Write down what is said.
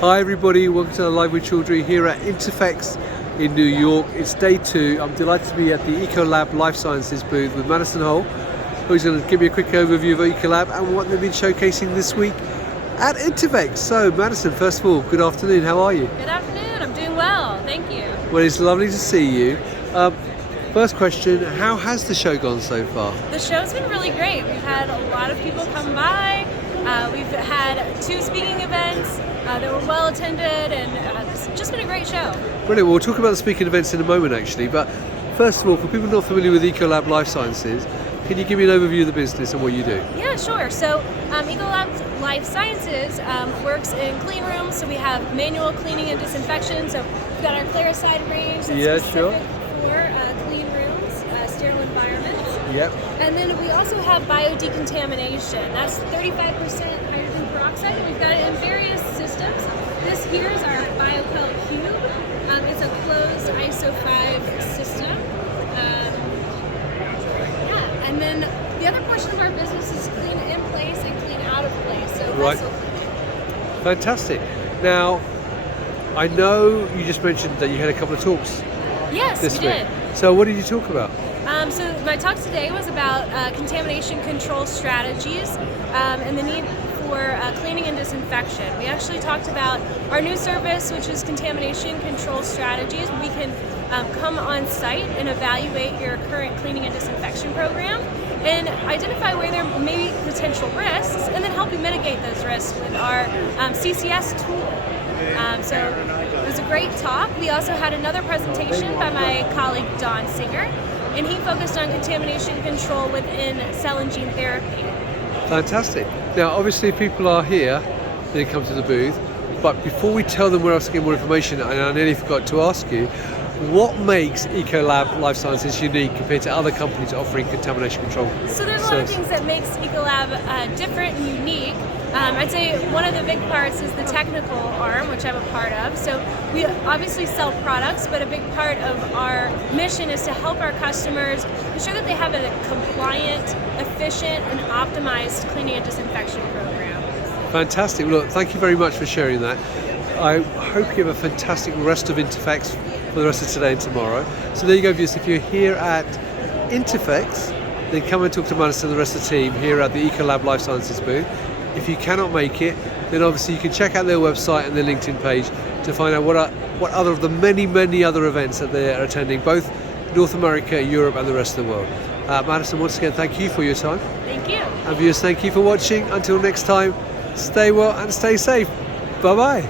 Hi everybody, welcome to Live with Children here at Interphex in New York. It's day 2. I'm delighted to be at the Ecolab Life Sciences booth with Madison Hoal, who's going to give me a quick overview of Ecolab and what they've been showcasing this week at Interphex. So Madison, first of all, good afternoon, how are you? Good afternoon, I'm doing well, thank you. Well, it's lovely to see you. First question, how has the show gone so far? The show's been really great. We've had a lot of people come by. We've had 2 speaking events that were well attended, and it's just been a great show. Brilliant. We'll talk about the speaking events in a moment actually, but first of all, for people not familiar with Ecolab Life Sciences, can you give me an overview of the business and what you do? Yeah, sure. So Ecolab Life Sciences works in clean rooms, so we have manual cleaning and disinfection. So we've got our Claricide range that's specific for clean rooms, sterile environments. Yep. And then we also have biodecontamination. That's 35% hydrogen peroxide. We've got it in various systems. This here is our BioPel Cube. It's a closed ISO 5 system. And then the other portion of our business is clean in place and clean out of place. So right. Fantastic. Now, I know you just mentioned that you had a couple of talks. Yes, this we week. did. So what did you talk about? So my talk today was about contamination control strategies and the need for cleaning and disinfection. We actually talked about our new service, which is contamination control strategies. We can come on site and evaluate your current cleaning and disinfection program and identify where there may be potential risks and then help you mitigate those risks with our CCS tool. So it was a great talk. We also had another presentation by my colleague Don Singer, and he focused on contamination control within cell and gene therapy. Fantastic. Now, obviously, people are here, they come to the booth, but before we tell them where else to get more information, and I nearly forgot to ask you, what makes Ecolab Life Sciences unique compared to other companies offering contamination control? So there's a lot of things that makes Ecolab different and unique. I'd say one of the big parts is the technical arm, which I'm a part of. So we obviously sell products, but a big part of our mission is to help our customers ensure that they have a compliant, efficient, and optimized cleaning and disinfection program. Fantastic. Look, thank you very much for sharing that. I hope you have a fantastic rest of Interphex for the rest of today and tomorrow. So there you go, viewers. If you're here at Interphex, then come and talk to Madison and the rest of the team here at the Ecolab Life Sciences booth. If you cannot make it, then obviously you can check out their website and their LinkedIn page to find out what other of the many other events that they are attending, both North America, Europe, and the rest of the world. Madison, once again, thank you for your time. Thank you. And viewers, thank you for watching. Until next time, stay well and stay safe. Bye-bye.